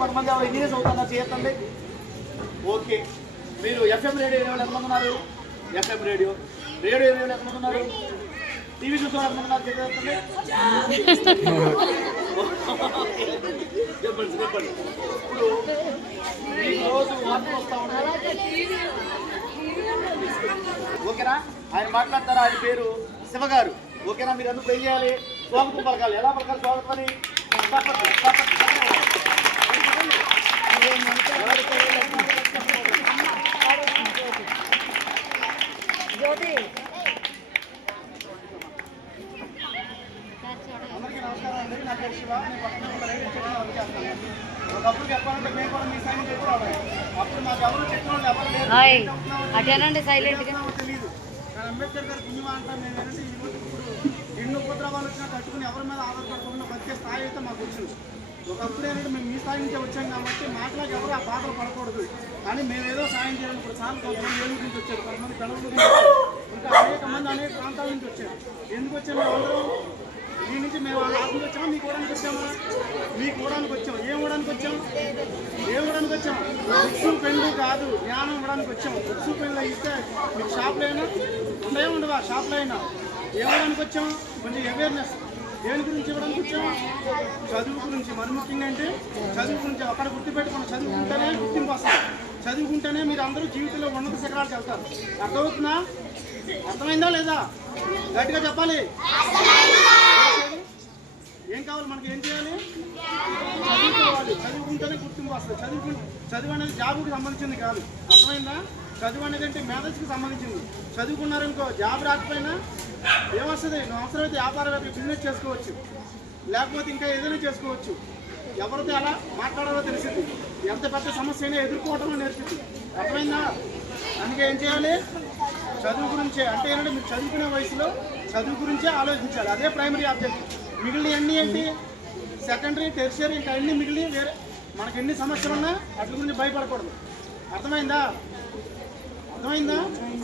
కొంతమంది ఎవరు ఇంజనీర్స్ అవుతున్నారు చేయొద్దండి ఓకే. మీరు ఎఫ్ఎం రేడియో వినే ఎంతమంది ఉన్నారు? FM radio. రేడియో వినే ఎంతమంది ఉన్నారు? టీవీ చూసే వాళ్ళు ఎంతమంది ఉన్నారు? చెప్పండి. చెప్పండి ఇప్పుడు మీకు రోజు వార్తలు వస్తూ ఉంటాయి ఓకేనా? ఆయన మాట్లాడతారా? ఆయన పేరు శివ గారు ఓకేనా? మీరు ఎందుకు ఏం చేయాలి? స్వాగతం పలకాలి. ఎలా పలకాలి? స్వాగతం అని. అందరికీ నమస్కారం అండి నా పేరు శివ నేను పక్కన రైల్వే స్టేషన్లో వర్క్ చేస్తాను ఒకప్పుడు చెప్పాలంటే మేము కూడా మీ సైన్ అప్పుడు మాకు ఎవరు చెప్పిన వాళ్ళు ఎవరు లేరు అటేనండి సైలెంట్ తెలియదు అంబేద్కర్ గారు పుణ్యమా ఏంటంటే ఇప్పుడు ఎన్ని ఉపద్రవాలు వచ్చినా తట్టుకుని ఎవరి మీద ఆధారపడకుండా బతికే స్థాయి అయితే మాకు వచ్చింది. ఒకప్పుడు ఏంటంటే మేము మీ స్థాయి నుంచే వచ్చాం కాబట్టి మాటలకు ఎవరు ఆ బాధలు పడకూడదు. కానీ మేము ఏదో సాయం చేయాలి. ఇప్పుడు చాలా కొంతమంది ఏలూరు నుంచి వచ్చారు. కొంతమంది పెళ్ళూరు నుంచి ఇంకా అనేక మంది అనేక ప్రాంతాల నుంచి వచ్చారు. ఎందుకు వచ్చాము అందరూ? మీ నుంచి మేము ఆత్మకి వచ్చాము? మీకు కూడా వచ్చామా? మీకు కూడా వచ్చాము? ఏం ఇవ్వడానికి వచ్చాం? ఏం ఇవ్వడానికి వచ్చాము బుక్స్ పెళ్ళు కాదు జ్ఞానం ఇవ్వడానికి వచ్చాం. బుక్స్ పెళ్ళు ఇస్తే మీకు షాప్లో అయినా ఉండయే ఉండవా? షాప్లో అయినా ఏం ఇవ్వడానికి వచ్చాం? కొంచెం అవేర్నెస్ దేని గురించి ఇవ్వడానికి వచ్చాము? చదువు గురించి. మరి ముఖ్యంగా అంటే చదువు గురించి అక్కడ గుర్తుపెట్టుకుని చదువుకుంటేనే గుర్తింపు వస్తుంది. చదువుకుంటేనే మీరు అందరూ జీవితంలో ఉన్నత శిఖరాలకు వెళ్తారు. అర్థమవుతుందా? అర్థమైందా లేదా? గట్టిగా చెప్పాలి. ఏం కావాలి? మనకి ఏం చేయాలి? చదువుకోవాలి. చదువుకుంటేనే గుర్తింపు వస్తుంది. చదువుకు చదువు అనేది జాబుకి సంబంధించింది కాదు. అర్థమైందా? చదువు అనేది అంటే మేధస్కి సంబంధించింది. చదువుకున్నారనుకో జాబ్ రాకపోయినా ఏమొస్తుంది? నువ్వు అవసరమైతే వ్యాపారం బిజినెస్ చేసుకోవచ్చు. లేకపోతే ఇంకా ఏదైనా చేసుకోవచ్చు. ఎవరితో ఎలా మాట్లాడాలో తెలిసింది. ఎంత పెద్ద సమస్య అయినా ఎదుర్కోవటం నేర్పింది అర్థమైందా? అందుకే ఏం చేయాలి? చదువు గురించే అంటే ఏంటంటే మీరు చదువుకునే వయసులో చదువు గురించే ఆలోచించాలి. అదే ప్రైమరీ ఆబ్జెక్ట్ మిగిలిన అన్ని ఏంటి? సెకండరీ టెర్షియరీ ఇంకా అన్ని మిగిలి వేరే మనకి ఎన్ని సమస్యలు ఉన్నా అట్ల గురించి భయపడకూడదు. అర్థమైందా? అర్థమైందా?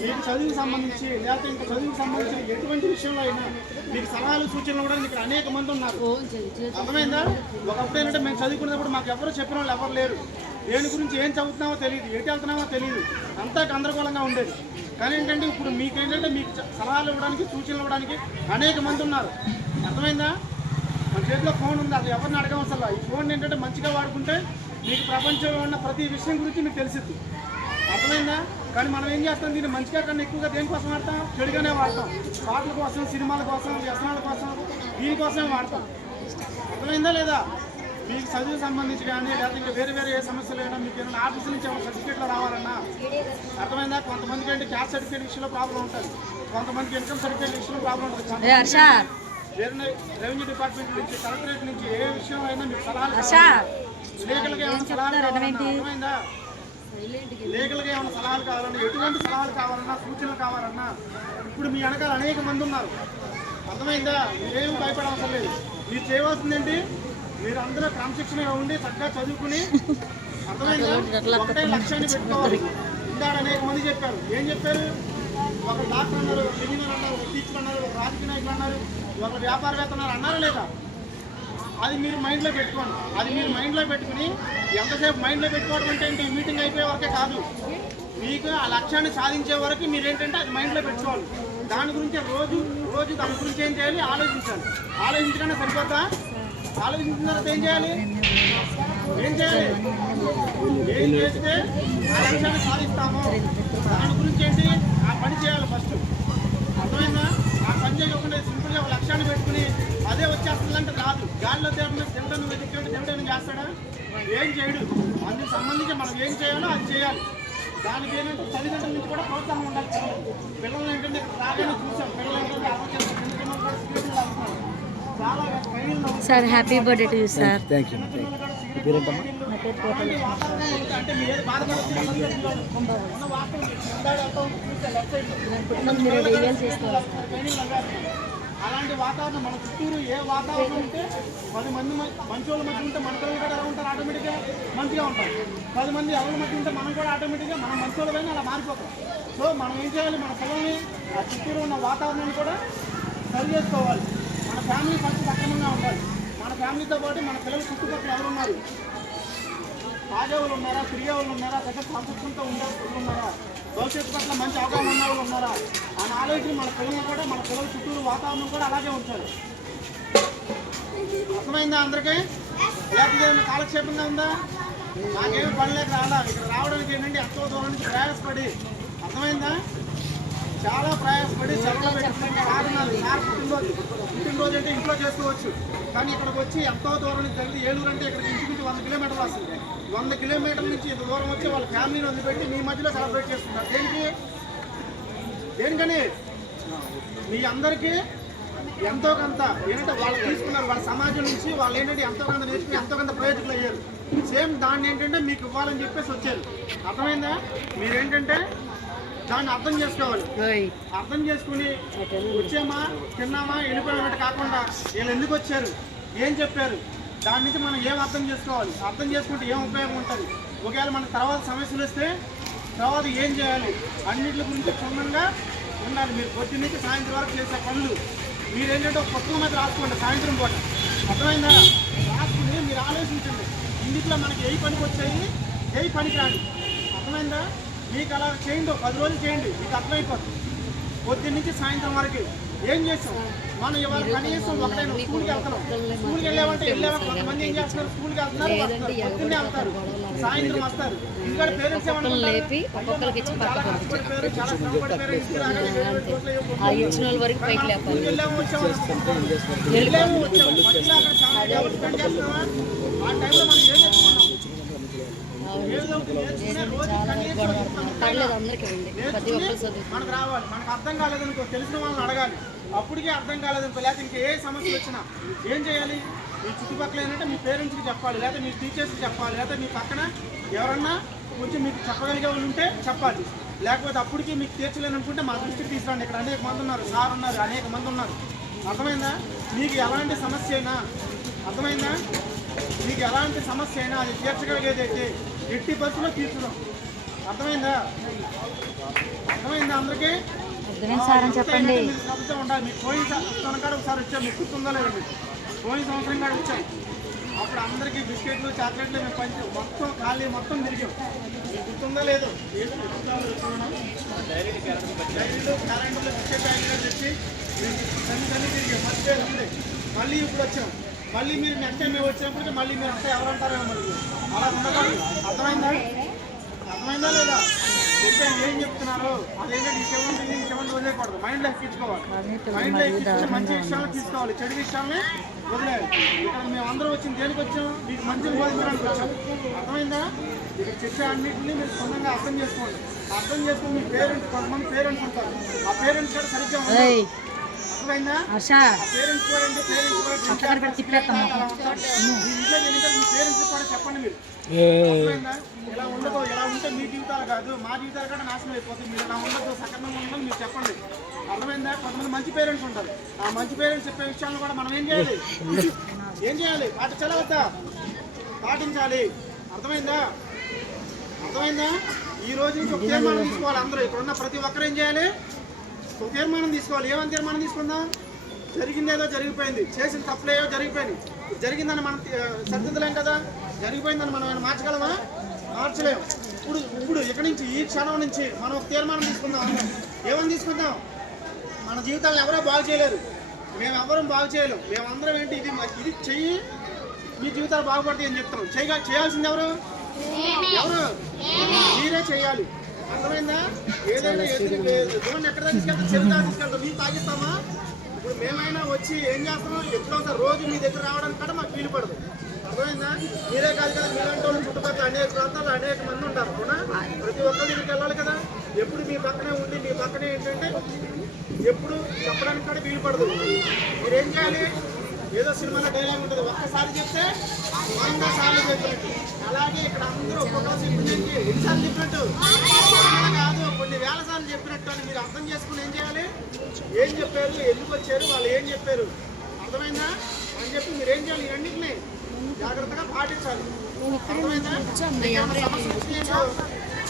మీకు చదువుకు సంబంధించి లేకపోతే ఇంకా చదువుకు సంబంధించి ఎటువంటి విషయంలో అయినా మీకు సలహాలు సూచనలు కూడా ఇక్కడ అనేక మంది ఉన్నారు. అర్థమైందా? ఒకప్పుడు ఏంటంటే మేము చదువుకునేటప్పుడు మాకు ఎవరు చెప్పిన వాళ్ళు ఎవరు లేరు. దేని గురించి ఏం చదువుతున్నామో తెలియదు ఎటు వెళ్తున్నామో తెలియదు అంతా గందరగోళంగా ఉండేది. కానీ ఏంటంటే ఇప్పుడు మీకు ఏంటంటే మీకు సలహాలు ఇవ్వడానికి సూచనలు ఇవ్వడానికి అనేక మంది ఉన్నారు. అర్థమైందా? మన చేతిలో ఫోన్ ఉంది అది ఎవరిని అడగవసరం ఈ ఫోన్ ఏంటంటే మంచిగా వాడుకుంటే మీకు ప్రపంచంలో ఉన్న ప్రతి విషయం గురించి మీకు తెలిసిద్ది అర్థమైందా? కానీ మనం ఏం చేస్తాం? దీన్ని మంచిగా కన్నా ఎక్కువగా దేనికోసం వాడతాం? చెడుగానే వాడతాం. పాటల కోసం సినిమాల కోసం వ్యసనాల కోసం దీనికోసమే వాడతాం. అర్థమైందా లేదా? మీకు చదువుకు సంబంధించి కానీ ఇంకా వేరే వేరే ఏ సమస్యలు అయినా మీకు ఏమైనా ఆఫీస్ నుంచి ఏమైనా సర్టిఫికేట్లో రావాలన్నా అర్థమైందా? కొంతమందికి అంటే క్యాస్ట్ సర్టిఫికేట్ విషయంలో ప్రాబ్లం ఉంటుంది. కొంతమందికి ఇన్కమ్ సర్టిఫికేట్ విషయంలో ప్రాబ్లం ఉంటుంది. రెవెన్యూ డిపార్ట్మెంట్ నుంచి కలెక్టరేట్ నుంచి ఏ విషయం అయినా మీకు సలహాలు లీగల్గా ఏమైనా సలహాలు అర్థమైందా? లీగల్గా ఏమైనా సలహాలు కావాలన్నా ఎటువంటి సలహాలు కావాలన్నా సూచనలు కావాలన్నా ఇప్పుడు మీ వెనకాల అనేక మంది ఉన్నారు. అర్థమైందా? మీరేం భయపడవసరం లేదు. మీరు చేయవలసిందేంటి మీరు అందరూ క్రమశిక్షణగా ఉండి చక్కగా చదువుకుని అర్థమైందా? లక్ష్యాన్ని పెట్టుకోవాలి. ఇందాక అనేక మంది చెప్పారు. ఏం చెప్పారు? ఒక డాక్టర్ అన్నారు ఇంజనీర్ అన్నారు ఒక టీచర్ అన్నారు ఒక రాజకీయ నాయకులు అన్నారు ఒక వ్యాపారవేత్త అన్నారు అన్నారా లేదా? అది మీరు మైండ్లో పెట్టుకోండి. అది మీరు మైండ్లో పెట్టుకుని ఎంతసేపు మైండ్లో పెట్టుకోవడం అంటే ఏంటి? ఈ మీటింగ్ అయిపోయే వరకే కాదు. మీకు ఆ లక్ష్యాన్ని సాధించే వరకు మీరు ఏంటంటే అది మైండ్లో పెట్టుకోవాలి. దాని గురించి రోజు రోజు దాని గురించి ఏం చేయాలి? ఆలోచించాలి. ఆలోచించగానే సరిపోతా ఆలోచించిన తర్వాత ఏం చేయాలి? ఏం చేయాలి? ఏం చేస్తే ఆ లక్ష్యాన్ని దాని గురించి ఏంటి? ఆ పని చేయాలి ఫస్ట్ అర్థమైందా? ఆ పని చేయకుండా సింపుల్గా ఒక లక్ష్యాన్ని పెట్టుకుని అదే వచ్చేస్తుందంటే రాదు. గాలిలో తేకుండా తినడం వెతికంటే తినడం చేస్తాడా? ఏం చేయడు. అందుకు సంబంధించి మనం ఏం చేయాలో అది చేయాలి. దానికి ఏంటంటే తల్లిదండ్రుల నుంచి కూడా ప్రోత్సాహం ఉండాలి పిల్లలు ఏంటంటే ఇక్కడ రాగానే చూసాం పిల్లలు ఏంటంటే ఆలోచన చిన్న పిల్లలు కూడా సిగరెట్లు తాగుతున్నారు. చాలా training sir happy birthday to you sir thank you. అలాంటి వాతావరణం మన చుట్టూరు ఏ వాతావరణం ఉంటే పది మంది మంచి వాళ్ళ మధ్య ఉంటే మన పిల్లలు కూడా ఎలా ఉంటారు? ఆటోమేటిక్గా మంచిగా ఉంటారు. పది మంది ఎవరి మధ్య ఉంటే మనం కూడా ఆటోమేటిక్గా మనం మంచి వాళ్ళమైనా అలా మారిపోతాం. సో మనం ఏం చేయాలి? మన పిల్లల్ని ఆ చుట్టూరు ఉన్న వాతావరణాన్ని కూడా సరి చేసుకోవాలి. మన ఫ్యామిలీ ఫస్ట్ సక్రమంగా ఉండాలి. మన ఫ్యామిలీతో పాటు మన పిల్లల చుట్టుపక్కల ఎవరు ఉన్నారు? తాగే ఉన్నారా తిరిగే ఉన్నారా దగ్గర సంతృప్తితో ఉండే ఉన్నారా భవిష్యత్తు పట్ల మంచి అవగాహన ఉన్న వాళ్ళు ఉన్నారా అని ఆలోచన మన పిల్లలు కూడా మన పిల్లల చుట్టూరు వాతావరణం కూడా అలాగే ఉంచాలి. అర్థమైందా అందరికీ? లేకపోతే ఏమైనా కాలక్షేపంగా ఉందా? నాకేమి పని లేక రాలా. ఇక్కడ రావడానికి ఏంటంటే ఎంతో దూరం నుంచి ప్రయాసపడి. అర్థమైందా? చాలా ప్రయాసపడి సెలవులు పెట్టుకుని సాగున్నారు సార్ పుట్టినరోజు పుట్టినరోజు అంటే ఇంట్లో చేసుకోవచ్చు. కానీ ఇక్కడికి వచ్చి ఎంతో దూరం నుంచి జరిగి ఏలూరు అంటే ఇక్కడికి ఇంచుమించు వంద కిలోమీటర్లు వస్తుంది. వంద కిలోమీటర్ల నుంచి ఇంత దూరం వచ్చి వాళ్ళ ఫ్యామిలీని వదిలిపెట్టి మీ మధ్యలో సెలబ్రేట్ చేస్తున్నారు. దేనికి? దేనికని? మీ అందరికీ ఎంతో కొంత ఏంటంటే వాళ్ళు తీసుకున్నారు. వాళ్ళ సమాజం నుంచి వాళ్ళు ఏంటంటే ఎంతో కొంత నేర్చుకుని ఎంతో కొంత ప్రయోజకులు అయ్యారు. సేమ్ దాన్ని ఏంటంటే మీకు ఇవ్వాలని చెప్పేసి వచ్చారు. అర్థమైందా? మీరేంటంటే దాన్ని అర్థం చేసుకోవాలి. అర్థం చేసుకుని వచ్చామా తిన్నామా వెళ్ళిపోయినట్టు కాకుండా వీళ్ళు ఎందుకు వచ్చారు? ఏం చెప్పారు? దాని నుంచి మనం ఏం అర్థం చేసుకోవాలి? అర్థం చేసుకుంటే ఏం ఉపయోగం ఉంటుంది? ఒకవేళ మనకు తర్వాత సమస్యలు వస్తే తర్వాత ఏం చేయాలి? అన్నిటి గురించి క్షుణ్ణంగా ఉండాలి. మీరు పొద్దున్న నుంచి సాయంత్రం వరకు చేసే పనులు. మీరు ఏంటంటే ఒక పుస్తకం మీద రాసుకోండి సాయంత్రం పూట. అర్థమైందా? రాసుకుని మీరు ఆలోచించండి. ఇందులో మనకి ఏ పనికి వచ్చాయి? ఏ పనికి రాండి అర్థమైందా? మీకు అలా చేయండి పది రోజులు చేయండి మీకు అర్థమైపోతుంది. పొద్దున్న నుంచి సాయంత్రం వరకు ఏం చేస్తాం? మనం ఇవాళ కనీసం ఒకటైనా స్కూల్కి వెళ్తున్నాం. స్కూల్కి వెళ్ళామంటే వెళ్ళామా కొంతమంది ఏం చేస్తున్నారు? స్కూల్కి వెళ్తున్నారు వస్తారు. పొద్దున్నే వెళ్తారు సాయంత్రం వస్తారు. ఇక్కడ పేరెంట్స్ ఏమనుకుంటారు? పర్లేదు అందరికీ ఉంది ప్రతి ఒక్కరు నేర్చుకుని చదువు మనకు రావాలి. మనకు అర్థం కాలేదనుకో తెలిసిన వాళ్ళని అడగాలి. అప్పటికే అర్థం కాలేదనుకో లేకపోతే ఇంకా ఏ సమస్యలు వచ్చినా ఏం చేయాలి? మీ చుట్టుపక్కల ఏంటంటే మీ పేరెంట్స్కి చెప్పాలి లేకపోతే మీ టీచర్స్కి చెప్పాలి లేకపోతే మీ పక్కన ఎవరన్నా కొంచెం మీకు చెప్పగలిగే వాళ్ళు ఉంటే చెప్పాలి. లేకపోతే అప్పటికి మీకు తీర్చలేని అనుకుంటే మా దృష్టికి తీసుకురండి. ఇక్కడ అనేక మంది ఉన్నారు సార్ ఉన్నారు అనేక మంది ఉన్నారు. అర్థమైందా? మీకు ఎలాంటి సమస్య అయినా అర్థమైందా? మీకు ఎలాంటి సమస్య అయినా అది తీర్చగలిగేది అయితే ఎట్టి బస్సులో తీర్చుదాం అర్థమైందా? అర్థమైందా అందరికీ? చెప్పండి. ఉండాలి. మీకు పోయిన సంవత్సరం కాడ ఒకసారి వచ్చాం. మీకు గుర్తుందో లేదో మీకు? పోయిన సంవత్సరం కాడ వచ్చాం. అప్పుడు అందరికీ బిస్కెట్లు చాక్లెట్లు మేము పంచి మొత్తం ఖాళీ మొత్తం తిరిగాం. మీకు గుర్తుందో లేదో? డైరీలు క్యాలెండర్లు బిస్కెట్ ప్యాకెట్లు తెచ్చి మేము తల్లి తల్లి తిరిగాం. మర్చిపోయి ఉంది మళ్ళీ ఇప్పుడు వచ్చాం. మళ్ళీ మీరు నెక్స్ట్ టైం మేము వచ్చినప్పుడు మళ్ళీ మీరు అంతా ఎవరంటారో మళ్ళీ అలా ఉండకూడదు అర్థమైందా? అర్థమైందా లేదా? చెప్పేది ఏం చెప్తున్నారు? అదేంటంటే వదిలేయకూడదు. మైండ్లో ఎక్కించుకోవాలి మైండ్లో ఎక్కించుకుంటే మంచి విషయాలు తీసుకోవాలి. చెడు విషయాలని వదిలేయాలి. ఇక్కడ మేము అందరూ వచ్చింది దేనికి వచ్చాం? మీకు మంచిని బోధించడానికి వచ్చాం అర్థమైందా? ఇక్కడ చెప్పే అన్నింటినీ మీరు సొంతంగా అర్థం చేసుకోండి. అర్థం చేసుకుని మీ పేరెంట్స్ కొంతమంది పేరెంట్స్ ఉంటారు. ఆ పేరెంట్స్ కూడా సరిగ్గా పెట్టి తిప్పేస్తాం ఉండదు ఉంటే మీ జీవితాలు కాదు మా జీవితాలు కూడా నాశనం అయిపోతుంది మీరు ఇలా ఉండదు సక్రమంగా ఉండదు మీరు చెప్పండి. అర్థమైందా? కొంతమంది మంచి పేరెంట్స్ ఉంటారు. ఆ మంచి పేరెంట్స్ చెప్పే విషయాలను కూడా మనం ఏం చేయాలి? ఏం చేయాలి? పాటించాలా వద్దా పాటించాలి. అర్థమైందా? అర్థమైందా? ఈ రోజు నుంచి ఒక తీర్మానం తీసుకోవాలి అందరూ. ఇక్కడ ఉన్న ప్రతి ఒక్కరు ఏం చేయాలి? ఒక తీర్మానం తీసుకోవాలి. ఏమని తీర్మానం తీసుకుందాం? జరిగిందేదో జరిగిపోయింది. చేసిన తప్పులేదో జరిగిపోయింది జరిగిందని మనం సరిదిద్దలేం కదా? జరిగిపోయిందని మనం మార్చగలమా? మార్చలేం. ఇప్పుడు ఇప్పుడు ఇక్కడి నుంచి ఈ క్షణం నుంచి మనం ఒక తీర్మానం తీసుకుందాం. ఏమని తీసుకుందాం? మన జీవితాలను ఎవరో బాగు చేయలేరు. మేము ఎవరం బాగు చేయలేం. మేమందరం ఏంటి? ఇది ఇది చెయ్యి మీ జీవితాలు బాగుపడతాయి అని చెప్తాం చేయగా చేయాల్సింది ఎవరు? ఎవరు? మీరే చేయాలి. అర్థమైందా? ఏదైనా ఎదురు ఎక్కడ తీసుకెళ్తాం చెరువుదా తీసుకెళ్తాం మీ తాగిస్తామా? ఇప్పుడు మేమైనా వచ్చి ఏం చేస్తామో ఎప్పుడో రోజు మీ దగ్గర రావడానికి కూడా మాకు వీలు పడదు. అర్థమైందా? మీరే కాదు కదా మీలాంటి వాళ్ళు చుట్టుపక్కల అనేక ప్రాంతాల్లో అనేక మంది ఉంటారు అవునా? ప్రతి ఒక్కరి దగ్గరికి వెళ్ళాలి కదా. ఎప్పుడు మీ పక్కనే ఉండి మీ పక్కనే ఏంటంటే ఎప్పుడు చెప్పడానికి కూడా వీలు పడదు. మీరేం చేయాలి? ఏదో సినిమాలో డైలాగ్ ఉంటుంది. ఒక్కసారి చెప్తే వంద సార్లు చెప్పినట్టు అలాగే ఇక్కడ అందరూ ఫోటో ఇప్పుడు చెప్పి ఎన్నిసార్లు చెప్పినట్టు? కాదు కొన్ని వేల సార్లు చెప్పినట్టు అని మీరు అర్థం చేసుకుని ఏం చేయాలి? ఏం చెప్పారు? ఎందుకు వచ్చారు? వాళ్ళు ఏం చెప్పారు? అర్థమైందా? అని చెప్పి మీరు ఏం చేయాలి? ఇవన్నింటినీ జాగ్రత్తగా పాటించాలి. అర్థమైందా? ఏమన్నా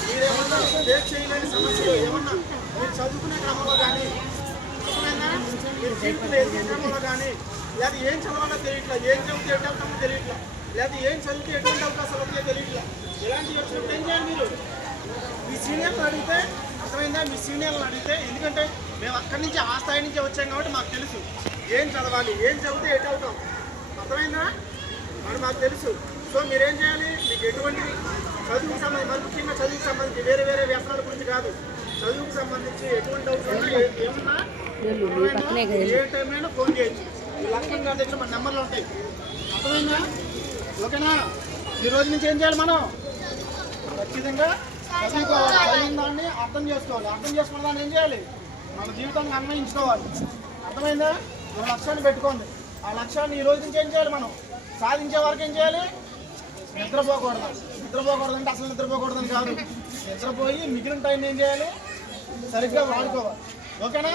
మీరేమన్నా చేయలేని సమస్యలు ఏమన్నా? మీరు చదువుకునే క్రమంలో కానీ అర్థమైందా మీరు జీవితంలో కానీ లేదా ఏం చదవాలో తెలియట్లా ఏం చదివితే ఎటు అవుతామో తెలియట్లా లేదా ఏం చదివితే ఎటువంటి అవకాశాలు వస్తాయో తెలియట్లా ఇలాంటివి వచ్చినప్పుడు ఏం చేయాలి మీరు మీ సీనియర్లు అడిగితే అర్థమైందా మీ సీనియర్లు అడిగితే ఎందుకంటే మేము అక్కడి నుంచి ఆ స్థాయి నుంచి వచ్చాం కాబట్టి మాకు తెలుసు ఏం చదవాలి ఏం చదివితే ఎటు అవుతాం అర్థమైందా మరి మాకు తెలుసు సో మీరేం చేయాలి మీకు ఎటువంటి చదువుకు సంబంధించి మరి ముఖ్యంగా చదువుకు సంబంధించి వేరే వేరే వ్యసనాల గురించి కాదు చదువుకు సంబంధించి ఎటువంటి డౌట్స్ ఉన్నా ఏమున్నా పక్కనే కదా. ఏ ఫోన్ చేయొచ్చు. ఈ దగ్గర మన నెంబర్లు ఉంటాయి. అర్థమైందా? ఓకేనా? ఈ రోజు నుంచి ఏం చేయాలి మనం? ఖచ్చితంగా చదువుకోవాలి. చదివిన దాన్ని అర్థం చేసుకోవాలి. అర్థం చేసుకున్న దాన్ని ఏం చేయాలి? మన జీవితాన్ని అన్వయించుకోవాలి. అర్థమైందా? మన లక్ష్యాన్ని పెట్టుకోండి. ఆ లక్ష్యాన్ని ఈ రోజు నుంచి ఏం చేయాలి మనం? సాధించే వరకు ఏం చేయాలి? నిద్రపోకూడదు. నిద్రపోకూడదు అంటే అసలు నిద్రపోకూడదని కాదు. నిద్రపోయి మిగిలిన టైం ఏం చేయాలి? సరిగ్గా వాడుకోవాలి. ఓకేనా?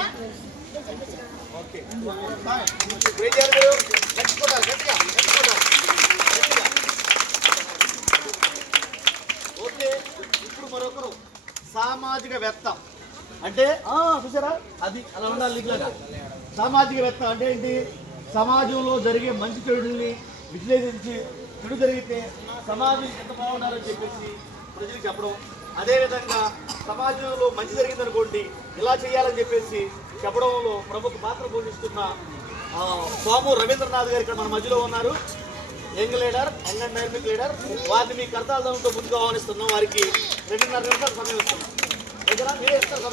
ఓకే. బాయ్ ఏం చేయాలి మీరు గట్టి కొట్టాలి గట్టిగా గట్టి కొట్టాలి గట్టిగా. ఓకే. ఇప్పుడు మరొకరు. సామాజికవేత్త అంటే చూసారా? అది అలా ఉండాలి లిగ్లాగా సామాజికవేత్త అంటే ఏంటి? సమాజంలో జరిగే మంచి చెడుల్ని విశ్లేషించి చెడు జరిగితే సమాజం ఎంత బాగుండాలని చెప్పేసి ప్రజలకు చెప్పడం. అదేవిధంగా సమాజంలో మంచి జరిగిందనుకోండి ఇలా చేయాలని చెప్పేసి చెప్పడంలో ప్రముఖ పాత్ర పోషిస్తున్న స్వాము రవీంద్రనాథ్ గారు ఇక్కడ మన మధ్యలో ఉన్నారు. Young leader young and dynamic leader వారిని మీ కర్తాలతో ముందుకు ఆహ్వానిస్తున్నాం. వారికి రెండున్నర నిమిషాలు సమయం ఇస్తున్నాం. మీరే ఇస్తారు